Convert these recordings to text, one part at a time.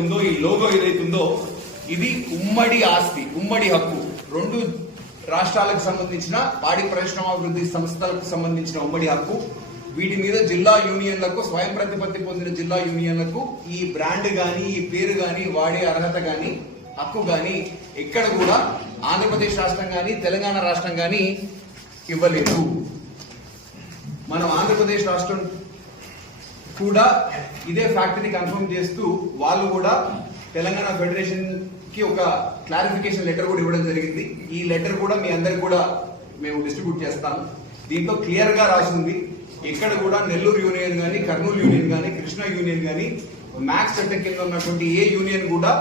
ఉందో ఈ లోగో ఏదైతే ఉందో ఇది ఉమ్మడి ఆస్తి ఉమ్మడి హక్కు రెండు రాష్ట్రాలకు సంబంధించిన పాడి పరిశ్రమాభివృద్ధి సంస్థలకు సంబంధించిన ఉమ్మడి హక్కు వీటి మీద జిల్లా యూనియన్లకు స్వయం ప్రతిపత్తి పొందిన జిల్లా యూనియన్లకు ఈ బ్రాండ్ కానీ ఈ పేరు కానీ వాడే అర్హత కానీ హక్కు కానీ ఎక్కడ కూడా ఆంధ్రప్రదేశ్ రాష్ట్రం కానీ తెలంగాణ రాష్ట్రం కానీ ఇవ్వలేదు మనం ఆంధ్రప్రదేశ్ రాష్ట్రం కూడా ఇదే ఫ్యాక్టరీని కన్ఫర్మ్ చేస్తూ వాళ్ళు కూడా తెలంగాణ ఫెడరేషన్ కి ఒక క్లారిఫికేషన్ లెటర్ కూడా ఇవ్వడం జరిగింది ఈ లెటర్ కూడా మీ అందరికి కూడా మేము డిస్ట్రిబ్యూట్ చేస్తాము దీంతో క్లియర్ గా రాసింది ఇక్కడ కూడా నెల్లూరు యూనియన్ కానీ కర్నూలు యూనియన్ కానీ కృష్ణా యూనియన్ కానీ మ్యాక్స్ చట్టం కింద ఉన్నటువంటి ఏ యూనియన్ కూడా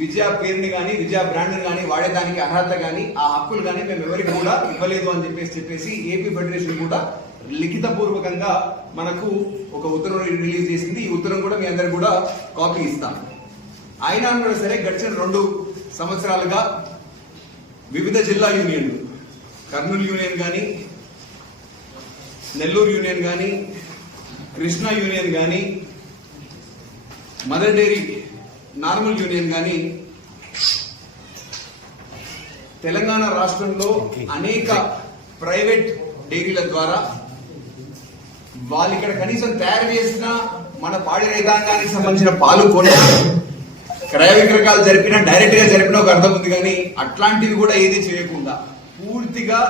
విజయ పేరుని కానీ విజయ బ్రాండ్ని కానీ వాడేదానికి అర్హత కానీ ఆ హక్కులు కానీ మేము ఎవరికి కూడా ఇవ్వలేదు అని చెప్పేసి చెప్పేసి ఏపీ ఫెడరేషన్ కూడా లిఖితపూర్వకంగా మనకు ఒక ఉత్తరం రిలీజ్ చేసింది ఈ ఉత్తరం కూడా మీ అందరు కూడా కాపీ ఇస్తాం అయినా కూడా సరే గడిచిన రెండు సంవత్సరాలుగా వివిధ జిల్లా యూనియన్లు కర్నూలు యూనియన్ కానీ నెల్లూరు యూనియన్ కానీ కృష్ణా యూనియన్ కానీ మదర్ డైరీ నార్మల్ యూనియన్ కానీ తెలంగాణ రాష్ట్రంలో అనేక ప్రైవేట్ డైరీల ద్వారా వాళ్ళు ఇక్కడ కనీసం తయారు చేసిన మన పాడి రైతాంగానికి సంబంధించిన పాలు కొన్న క్రయ విక్రకాలు జరిపిన డైరెక్ట్ గా జరిపిన ఒక అర్థం ఉంది కానీ అట్లాంటివి కూడా ఏది చేయకుండా పూర్తిగా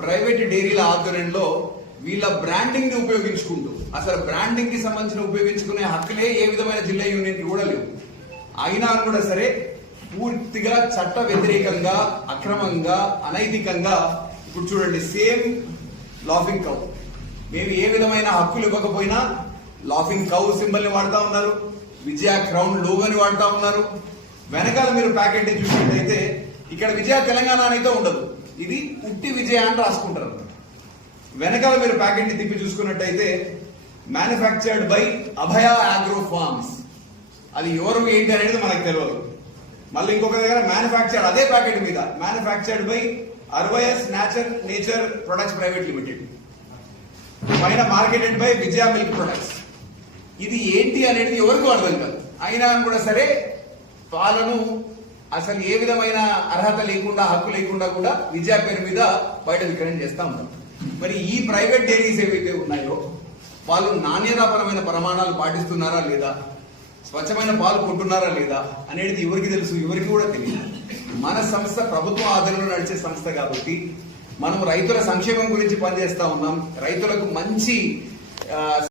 ప్రైవేట్ డైరీల ఆధ్వర్యంలో వీళ్ళ బ్రాండింగ్ ని ఉపయోగించుకుంటూ అసలు బ్రాండింగ్ కి సంబంధించిన ఉపయోగించుకునే హక్కులే ఏ విధమైన జిల్లా యూనియన్ చూడలేవు అయినా కూడా సరే పూర్తిగా చట్ట వ్యతిరేకంగా అక్రమంగా అనైతికంగా ఇప్పుడు చూడండి సేమ్ లాఫింగ్ కౌ మేము ఏ విధమైన హక్కులు ఇవ్వకపోయినా లాఫింగ్ కౌ సింబల్ని వాడుతూ ఉన్నారు విజయ క్రౌన్ లోగోని వాడుతూ ఉన్నారు వెనకాల మీరు ప్యాకెట్ చూసినట్టయితే ఇక్కడ విజయ తెలంగాణ అనేది ఉండదు ఇది ఉట్టి విజయ అని రాసుకుంటారు వెనకాల మీరు ని తిప్పి చూసుకున్నట్టయితే manufactured by Abhaya agro farms అది ఎవరు ఏంటి అనేది మనకు తెలియదు మళ్ళీ ఇంకొక దగ్గర మ్యానుఫ్యాక్చర్డ్ అదే ప్యాకెట్ మీద manufactured by అర్వయస్ nature nature products private limited పైన marketed by Vijaya milk products ఇది ఏంటి అనేది ఎవరికి అర్థం కాదు అయినా కూడా సరే పాలను అసలు ఏ విధమైన అర్హత లేకుండా హక్కు లేకుండా కూడా విద్యా పేరు మీద బయట విక్రయం చేస్తా ఉన్నారు మరి ఈ ప్రైవేట్ డైరీస్ ఏవైతే ఉన్నాయో వాళ్ళు నాణ్యతాపరమైన ప్రమాణాలు పాటిస్తున్నారా లేదా స్వచ్ఛమైన పాలు కొంటున్నారా లేదా అనేది ఎవరికి తెలుసు ఎవరికి కూడా తెలియదు మన సంస్థ ప్రభుత్వ ఆధారంలో నడిచే సంస్థ కాబట్టి మనం రైతుల సంక్షేమం గురించి పనిచేస్తూ ఉన్నాం రైతులకు మంచి